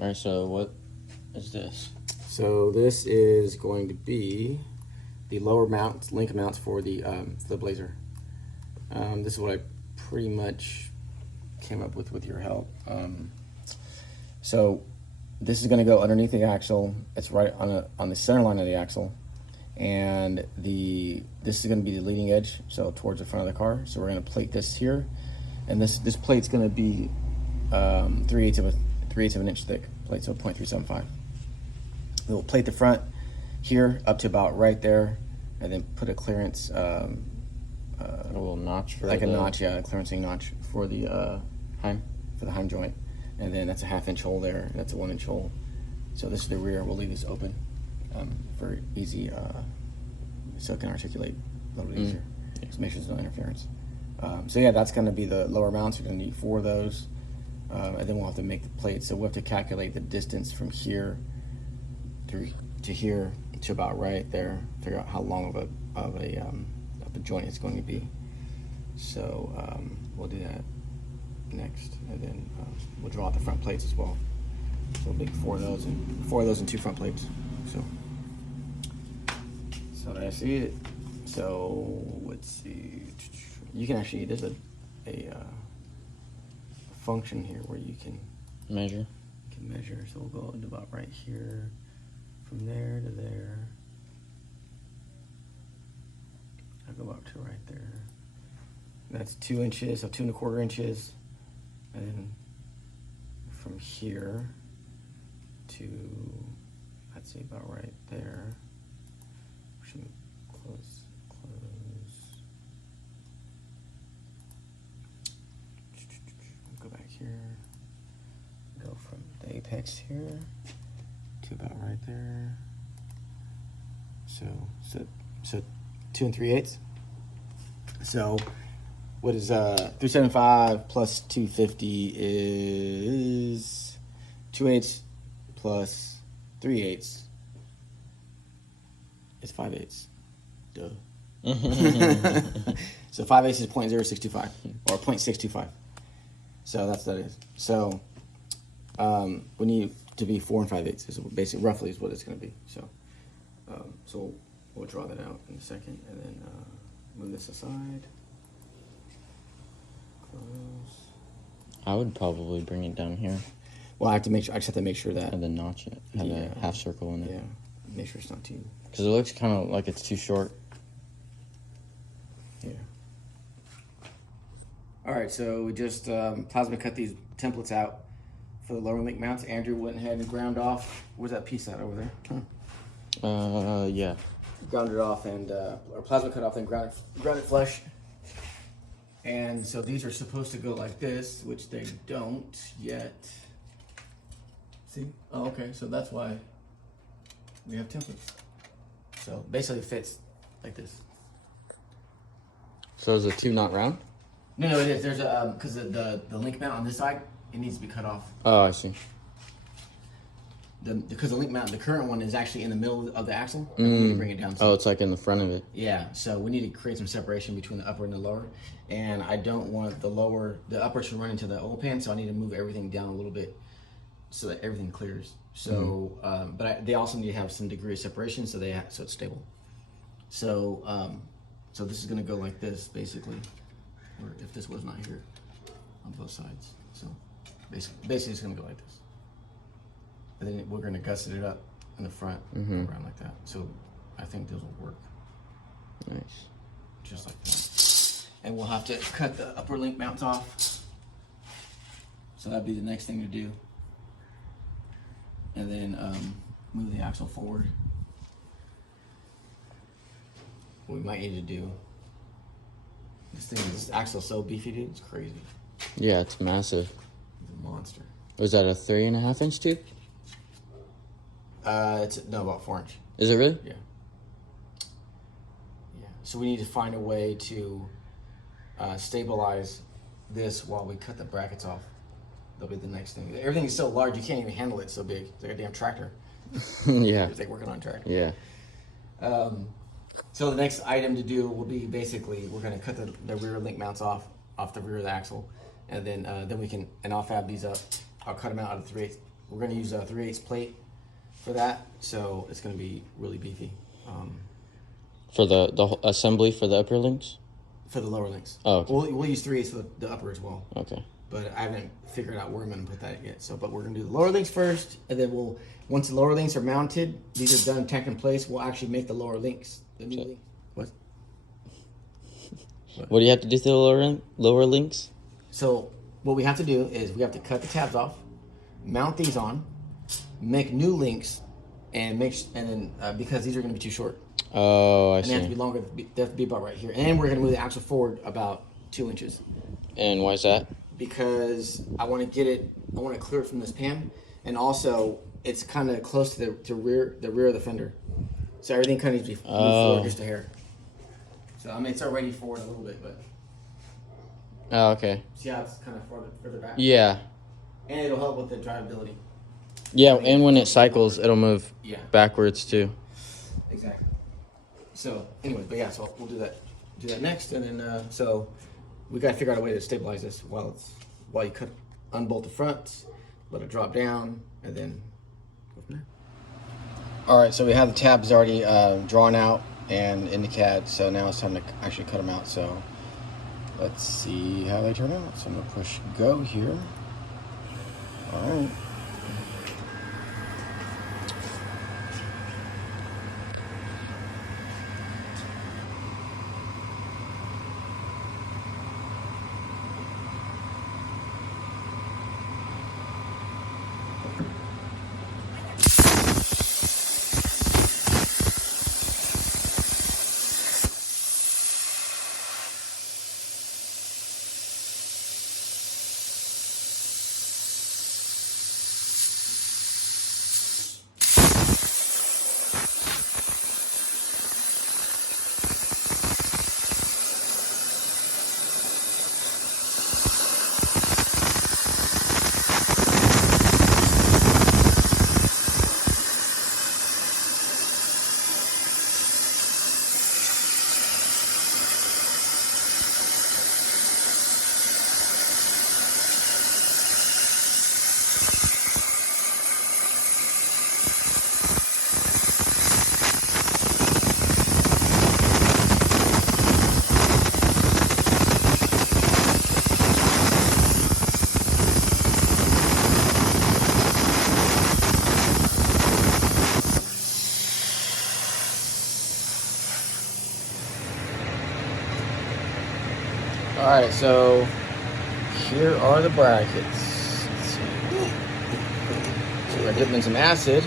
All right, so what is this? So this is going to be the lower mounts, link mounts for the Blazer. This is what I pretty much came up with your help. So this is going to go underneath the axle. It's right on the center line of the axle, and this is going to be the leading edge, so towards the front of the car. So we're going to plate this here, and this plate's going to be 3/8 of an inch thick plate, so 0.375. We'll plate the front here up to about right there, and then put a clearance, a little notch for like a notch, yeah, a clearancing notch for the heim joint, and then that's a 1/2 inch hole there. That's a 1 inch hole. So this is the rear. We'll leave this open for easy, so it can articulate a little bit easier. So make sure there's no interference. So yeah, that's going to be the lower mounts. We're going to need 4 of those, and then we'll have to make the plate. So we'll have to calculate the distance from here through to here to about right there. Figure out how long of a joint it's going to be. So we'll do that next, and then we'll draw out the front plates as well. So we'll make 4 of those and 2 front plates. So I see it. So let's see. You can actually, there's a function here where you can measure. So we'll go into about right here, from there to there. I'll go up to right there. That's 2 inches, so 2 1/4 inches, and then from here to, I'd say about right there. Should close. Go back here. Go from the apex here to about right there. So 2 3/8. So what is 375 plus 250 is 2/8 plus 3/8 is 5/8. Duh. So 5/8 is 0.0625 or 0.625. So that's what that is. So we need to be 4 5/8. So basically, roughly, is what it's going to be. So so we'll draw that out in a second, and then move this aside. Close. I would probably bring it down here. Well, I just have to make sure that. And then notch it. Have a half circle in it. Yeah. Make sure it's not too. Because it looks kind of like it's too short. Yeah. All right, so we just plasma cut these templates out for the lower link mounts. Andrew went ahead and ground off. Where's that piece at over there? Yeah. Ground it off and or plasma cut off and ground it flush. And so these are supposed to go like this, which they don't yet. See? Oh, okay. So that's why we have templates. So basically it fits like this. So is it 2 not round? No, it is. There's a because the link mount on this side, it needs to be cut off. Oh, I see. Because the link mount, the current one is actually in the middle of the axle. And we need to bring it down. Oh, it's like in the front of it. Yeah, so we need to create some separation between the upper and the lower. And I don't want the upper to run into the oil pan, so I need to move everything down a little bit so that everything clears. So, they also need to have some degree of separation so so it's stable. So, so this is going to go like this basically, or if this was not here, on both sides. So, basically it's going to go like this. And then we're going to gusset it up in the front, around like that. So I think those will work. Nice. Just like that. And we'll have to cut the upper link mounts off. So that'd be the next thing to do. And then move the axle forward. What we might need to do. This axle's so beefy, dude. It's crazy. Yeah, it's massive. It's a monster. Was that a 3.5 inch tube? No, about 4 inch. Is it really? Yeah. Yeah. So we need to find a way to stabilize this while we cut the brackets off. That'll be the next thing. Everything is so large, you can't even handle it so big. It's like a damn tractor. Yeah. It's like working on a tractor. Yeah. So the next item to do will be basically we're going to cut the rear link mounts off the rear of the axle, and then we can, and I'll fab these up. I'll cut them out of 3/8 we're going to use a 3/8 plate for that, so it's going to be really beefy. For the whole assembly for the upper links? For the lower links. Oh, okay. We'll use 3/8 for the upper as well. Okay. But I haven't figured out where I'm going to put that yet. So, but we're going to do the lower links first, and then once the lower links are mounted, these are done, tacked in place, we'll actually make the lower links. The new links. What? What do you have to do to the lower links? So what we have to do is we have to cut the tabs off, mount these on, make new links, and then because these are going to be too short. Oh, I and see. They have to be longer. They have to be about right here, and we're going to move the axle forward about 2 inches. And why is that? Because I want to clear it from this pan, and also it's kind of close to the rear of the fender, so everything kind of needs to be moved forward just a hair. So I mean it's already forward a little bit, but okay. see how it's kind of further back. Yeah. And it'll help with the drivability. Yeah, and when it cycles, it'll move backwards too. Exactly. So anyway, but yeah, so we'll do that next, and then so we got to figure out a way to stabilize this while you unbolt the fronts, let it drop down, and then go from there. All right, so we have the tabs already drawn out and in the CAD, so now it's time to actually cut them out. So let's see how they turn out. So I'm gonna push go here. All right. All right, so here are the brackets. Let's see. So we're gonna dip them in some acid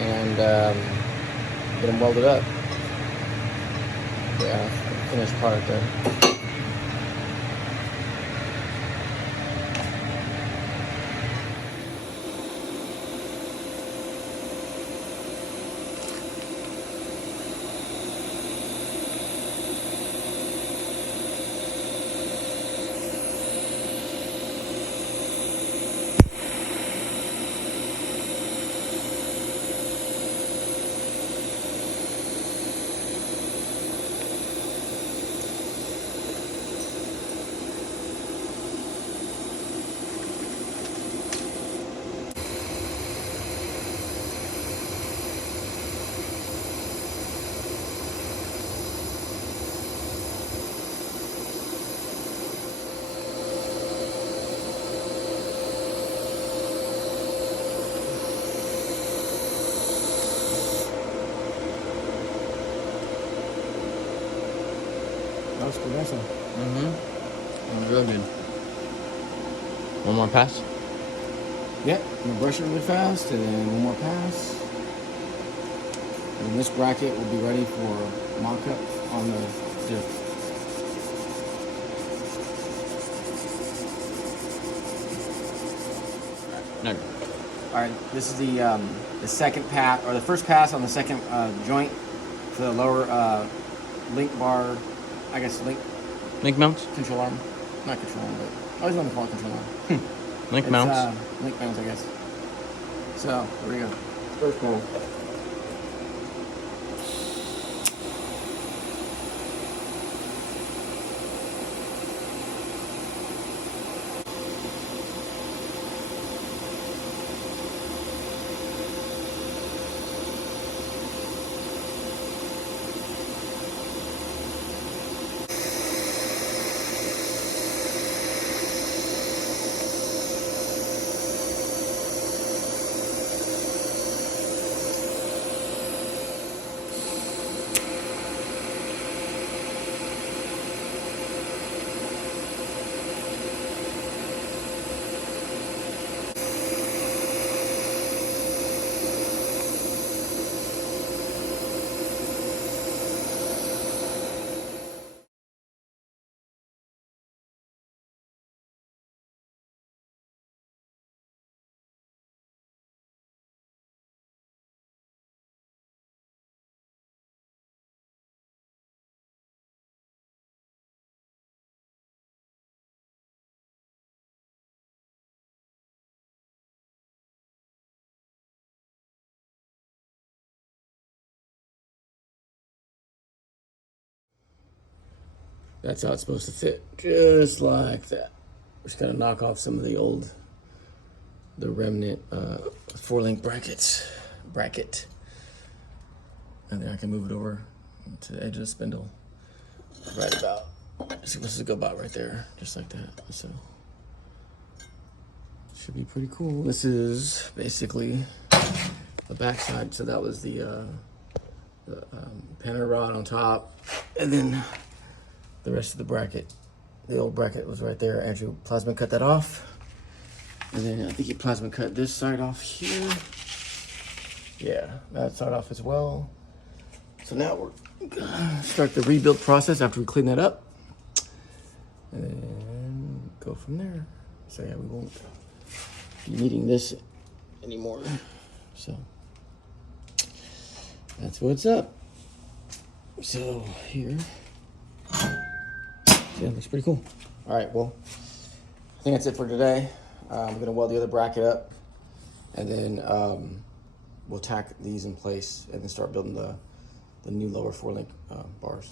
and get them welded up. Yeah, finished product there. That was progressive. Real good. One more pass? Yep, I'm gonna brush it really fast, and then one more pass. And then this bracket will be ready for mock-up on the diff. No. All right, this is the second pass, or the first pass on the second joint for the lower link bar, I guess Link mounts? control arm. Not control arm, but I always want to call it control arm. Link It's, mounts? link mounts, I guess. So, here we go. First one. That's how it's supposed to fit, just like that. We're just gonna knock off some of the remnant 4-link bracket. And then I can move it over to the edge of the spindle. Right about, so this is go about right there, just like that. So should be pretty cool. This is basically the backside. So that was the panel rod on top, and then the rest of the bracket. The old bracket was right there. Andrew plasma cut that off, and then I think he plasma cut this side off here. Yeah, that side off as well. So now we're gonna start the rebuild process after we clean that up, and then go from there. So yeah, we won't be needing this anymore. So that's what's up. So here, yeah, looks pretty cool. All right, well, I think that's it for today. I'm gonna weld the other bracket up, and then we'll tack these in place, and then start building the new lower 4-link bars.